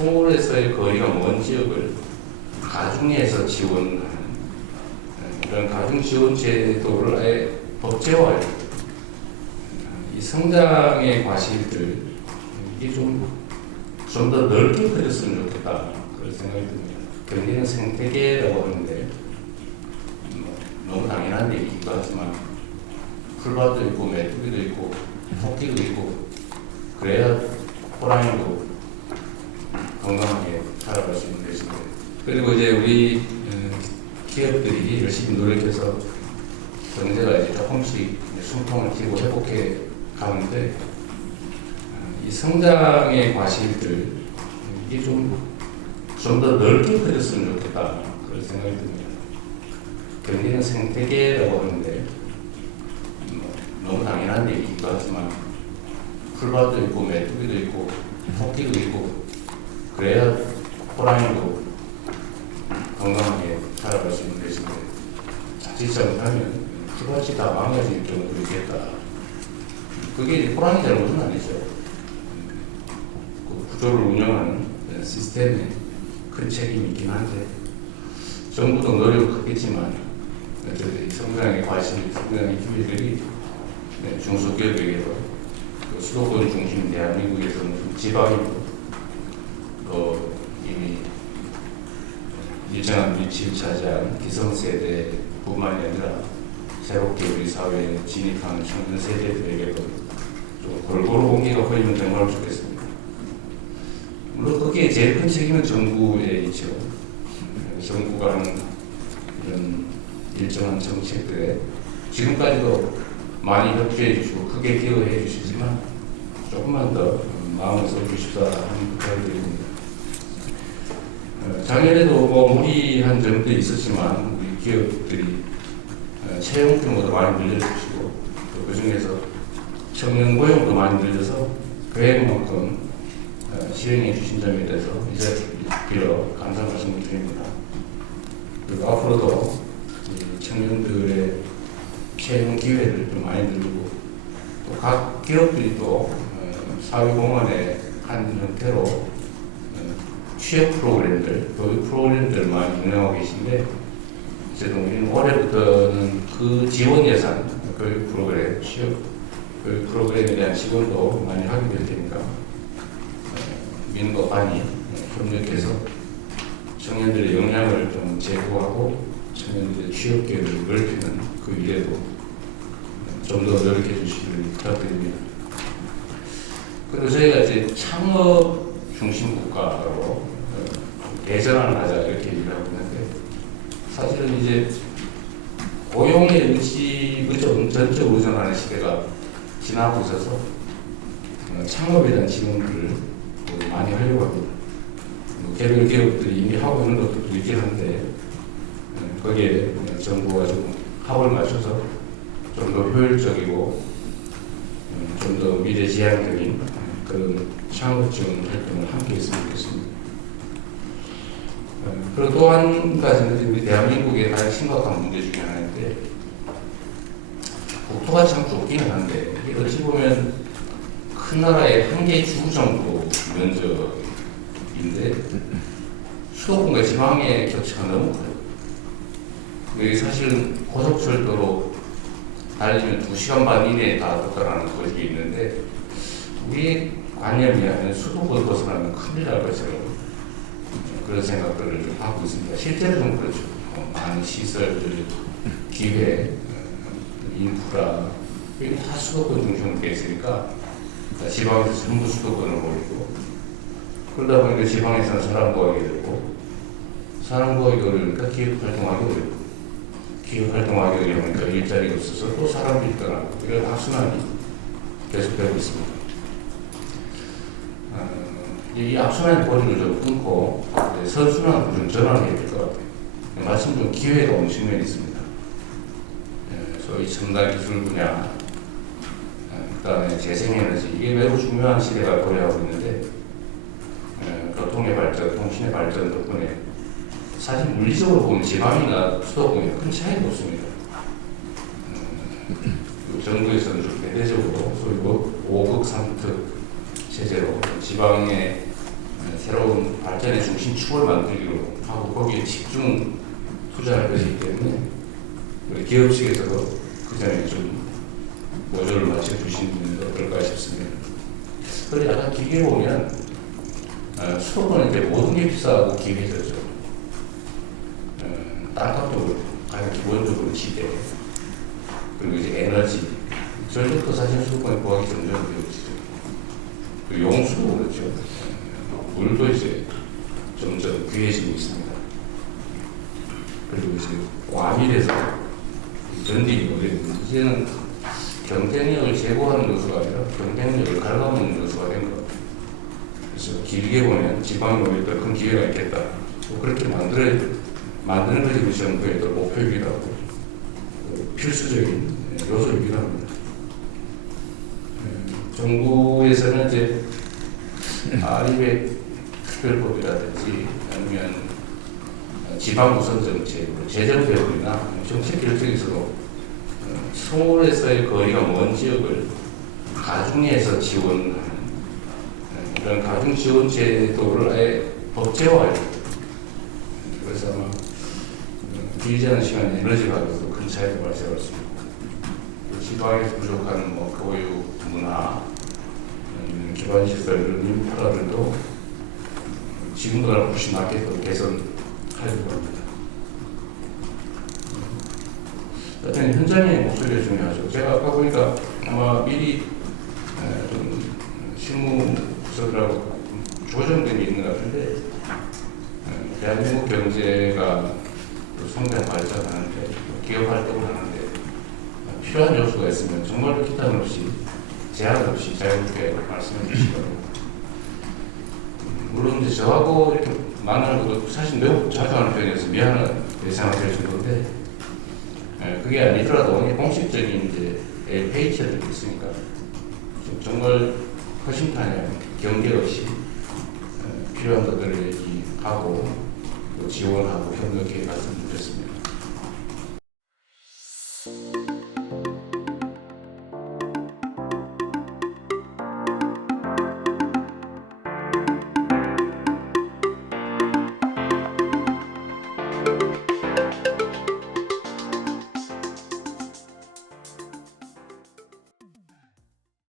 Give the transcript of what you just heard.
서울에서의 거리가 먼 지역을 가중에서 지원하는 이런 가중 지원 제도를 아예 법제화해요. 이 성장의 과실들 이게 좀 더 넓게 그렸으면 좋겠다 그런 생각이 듭니다. 경제는 생태계라고 하는데 너무 당연한 얘기이기도 하지만 풀밭도 있고 메뚜기도 있고 토끼도 있고 그래야 호랑이도 건강하게 살아갈 수 있는 것인데, 그리고 이제 우리 기업들이 열심히 노력해서 경제가 이제 조금씩 숨통을 튀고 회복해 가는데 이 성장의 과실들 이게 좀 더 넓게 그렸으면 좋겠다 그런 생각이 듭니다. 경제는 생태계라고 하는데 너무 당연한 얘기이기도 하지만 풀밭도 있고 메뚜기도 있고 토끼도 있고 그래야 호랑이도 건강하게 살아갈 수 있는 것인데 자칫 잘못하면 풀밭이 다 망가질 정도로 있겠다. 그게 호랑이 잘못은 아니죠. 그 구조를 운영하는 시스템에 큰 책임이 있긴 한데 정부도 노력하겠지만 성장의 과실, 성장의 기회들이 중소기업에게도 수도권 중심 대한민국에서는 지방이고 또 이미 일정한 위치를 차지한 기성세대뿐만이 아니라 새롭게 우리 사회에 진입하는 청년 세대들에게도 좀 골고루 공기가 흘리면 정말 좋겠습니다. 물론 거기에 제일 큰 책임은 정부에 있죠. 정부가 하는 이런 일정한 정책들에 지금까지도 많이 협조해 주시고 크게 기여해 주시지만 조금만 더 마음을 써주십사 하는 부탁을 드립니다. 작년에도 무리한 점들이 있었지만 우리 기업들이 채용 규모도 많이 늘려주시고 또 그중에서 청년 고용도 많이 늘려서 계획만큼 실행해 주신 점에 대해서 이제 빌어 감사 말씀을 드립니다. 그리고 앞으로도 청년들의 채용 기회를 좀 많이 늘리고 또 각 기업들이 또 사회공헌의 한 형태로 취업 프로그램들, 교육 프로그램들을 많이 운영하고 계신데 어쨌든 우리는 올해부터는 그 지원 예산, 교육 프로그램, 취업 교육 프로그램에 대한 지원도 많이 하게 될 테니까 민과 반이 협력해서 청년들의 역량을 좀 제고하고 청년들의 취업 기회를 넓히는 그 일에도 좀 더 노력해 주시길 부탁드립니다. 그리고 저희가 이제 창업 중심 국가로 대전환을 하자 이렇게 얘기를 하고 있는데 사실은 이제 고용의 전적 의존하는 시대가 지나고 있어서 창업에 대한 지원들을 많이 하려고 합니다. 개별 기업들이 이미 하고 있는 것들도 있긴 한데 거기에 정부가 좀 합을 맞춰서 좀 더 효율적이고 좀 더 미래지향적인 그런 창업 지원 활동을 함께 했으면 좋겠습니다. 그리고 또 한 가지는 우리 대한민국의 가장 심각한 문제 중에 하나인데 국토가 참 좁기는 한데 이게 어찌 보면 큰 나라의 한 개 주 정도 면적인데 수도권과 지방의 격차가 너무 커요. 여기 사실은 고속철도로 달리면 2시간 반 이내에 다 도달하는 거리가 있는데 우리의 관념이 아니라 수도권 벗어나면 큰일 날 것처럼 그런 생각들을 좀 하고 있습니다. 실제로 좀 그렇죠. 많은 시설들, 기회, 인프라 이게 다 수도권 중심으로 되어 있으니까 지방에서 전부 수도권을 몰리고 그러다 보니까 지방에서는 사람 구하기 어렵고 사람 구하기 어려우니까 기업 활동하기 어렵고 기업 활동하기 어려우니까 일자리가 없어서 또 사람들이 떠나고 이런 악순환이 계속되고 있습니다. 이 악순환의 고리를 좀 끊고 선순환으로 좀 전환해야 될 것 같아요. 마침 좀 기회가 오는 측면이 있습니다. 소위 첨단 기술 분야, 그 다음에 재생에너지 이게 매우 중요한 시대가 도래하고 있는데 교통의 발전, 통신의 발전 덕분에 사실 물리적으로 보면 지방이나 수도권이 큰 차이가 없습니다. 정부에서는 좀 대대적으로 소위 5극 3특 체제로 지방의 새로운 발전의 중심축을 만들기로 하고 거기에 집중 투자할 것이기 때문에 우리 기업 측에서도 그 점에 좀 모조를 맞춰주시는 게 어떨까 싶습니다. 그리고 약간 길게 보면 수도권은 이제 모든 게 비싸고 기회죠. 땅값도 그렇고 가장 기본적으로 지대 그리고 이제 에너지 저희도 사실 수도권에 구하기 점점 어려워지죠. 그리고 용수도 그렇죠. 물도 이제 점점 귀해지고 있습니다. 그리고 이제 과밀해서 견디기 어려운 이제는 경쟁력을 제고하는 요소가 아니라 경쟁력을 갉아먹는 요소가 된 것 같아요. 그래서 길게 보면 지방에 오히려 더 큰 기회가 있겠다. 그렇게 만드는 것이 우리 정부의 목표이기도 하고 필수적인 요소이기도 합니다. 정부에서는 이제 아리백 특별법이라든지 아니면 지방 우선 정책, 재정 배분이나 정책 결정에서도 서울에서의 거리가 먼 지역을 가중해서 지원하는 이런 가중 지원 제도를 아예 법제화해요. 그래서 아마 길지 않은 시간에 에너지 가격도 큰 차이가 발생할 수 있고 지방에서 부족한 교육, 문화, 기반 시설 이런 인프라들도 지금보다 훨씬 낫게끔 개선하려고 합니다. 어떤 현장의 목소리가 중요하죠. 제가 아까 보니까 아마 미리 좀 실무 부서들하고 조정된 게 있는 것 같은데 대한민국 경제가 성장 발전하는데 기업 활동을 하는데 필요한 요소가 있으면 정말로 기탄 없이 제한 없이 자유롭게 말씀해 주시더라고요. 물론 이제 저하고 이렇게 만나는 것도 사실 매우 자주 하는 편이어서 미안한 생각이 들 정도인데 그게 아니더라도 공식적인 이제 페이지들이 있으니까 정말 허심탄회하게 경계 없이 필요한 것들을 얘기하고 지원하고 협력해 갔으면 좋겠습니다.